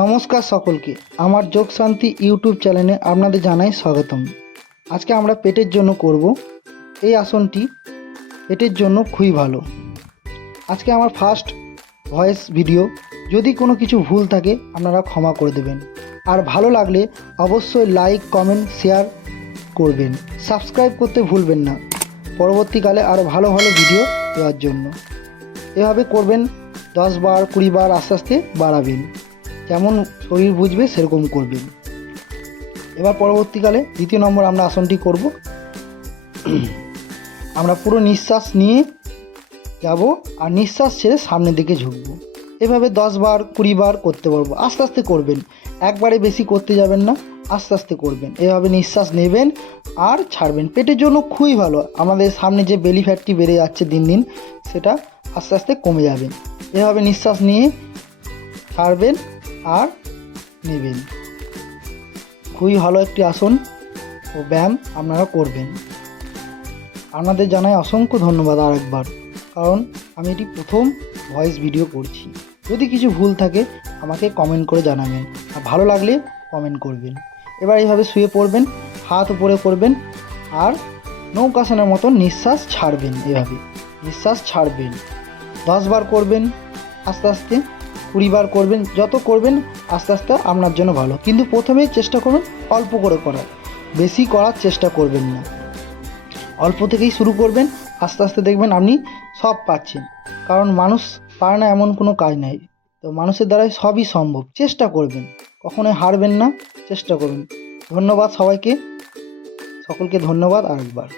নমস্কার সকলকে, আমার যোগ শান্তি ইউটিউব চ্যানেলে আপনাদের জানাই স্বাগতম। আজকে আমরা পেটের জন্য করব এই আসনটি। পেটের জন্য খুবই ভালো। আজকে আমার ফার্স্ট ভয়েস ভিডিও, যদি কোনো কিছু ভুল থাকে আপনারা ক্ষমা করে দেবেন। আর ভালো লাগলে অবশ্যই লাইক, কমেন্ট, শেয়ার করবেন। সাবস্ক্রাইব করতে ভুলবেন না পরবর্তীকালে আরও ভালো ভালো ভিডিও দেওয়ার জন্য। এভাবে করবেন 10 বার 20 বার, আস্তে আস্তে বাড়াবেন, যেমন শরীর বুঝবে সেরকম করবেন। এবার পরবর্তীকালে দ্বিতীয় নম্বর আমরা আসনটি করব। আমরা পুরো নিঃশ্বাস নিয়ে যাব আর নিঃশ্বাস ছেড়ে সামনের দিকে ঝুঁকবো। এভাবে 10 বার 20 বার করতে পারবো। আস্তে আস্তে করবেন, একবারে বেশি করতে যাবেন না, আস্তে আস্তে করবেন। এভাবে নিঃশ্বাস নেবেন আর ছাড়বেন। পেটের জন্য খুবই ভালো। আমাদের সামনে যে বেলি ফ্যাটটি বেড়ে যাচ্ছে দিন দিন, সেটা আস্তে আস্তে কমে যাবে। এভাবে নিঃশ্বাস নিয়ে ছাড়বেন আর নেবেন। খুবই ভালো একটি আসন ও ব্যায়াম আপনারা করবেন। আপনাদের জানাই অসংখ্য ধন্যবাদ আরেকবার, কারণ আমি এটি প্রথম ভয়েস ভিডিও করছি। যদি কিছু ভুল থাকে আমাকে কমেন্ট করে জানাবেন, আর ভালো লাগলে কমেন্ট করবেন। এবার এইভাবে শুয়ে পড়বেন, হাত উপরে করবেন আর নৌকাসনের মতো নিঃশ্বাস ছাড়বেন। এভাবে নিঃশ্বাস ছাড়বেন 10 বার করবেন, আস্তে আস্তে 20 বার করবেন। যত করবেন আস্তে আস্তে আপনার জন্য ভালো, কিন্তু প্রথমেই চেষ্টা করুন অল্প করে করার, বেশি করার চেষ্টা করবেন না। অল্প থেকেই শুরু করবেন, আস্তে আস্তে দেখবেন আপনি সব পাচ্ছেন। কারণ মানুষ পারে না এমন কোনো কাজ নেই, তো মানুষের দ্বারাই সবই সম্ভব। চেষ্টা করবেন, কখনোই হারবেন না, চেষ্টা করুন। ধন্যবাদ সবাইকে, সকলকে ধন্যবাদ আরেকবার।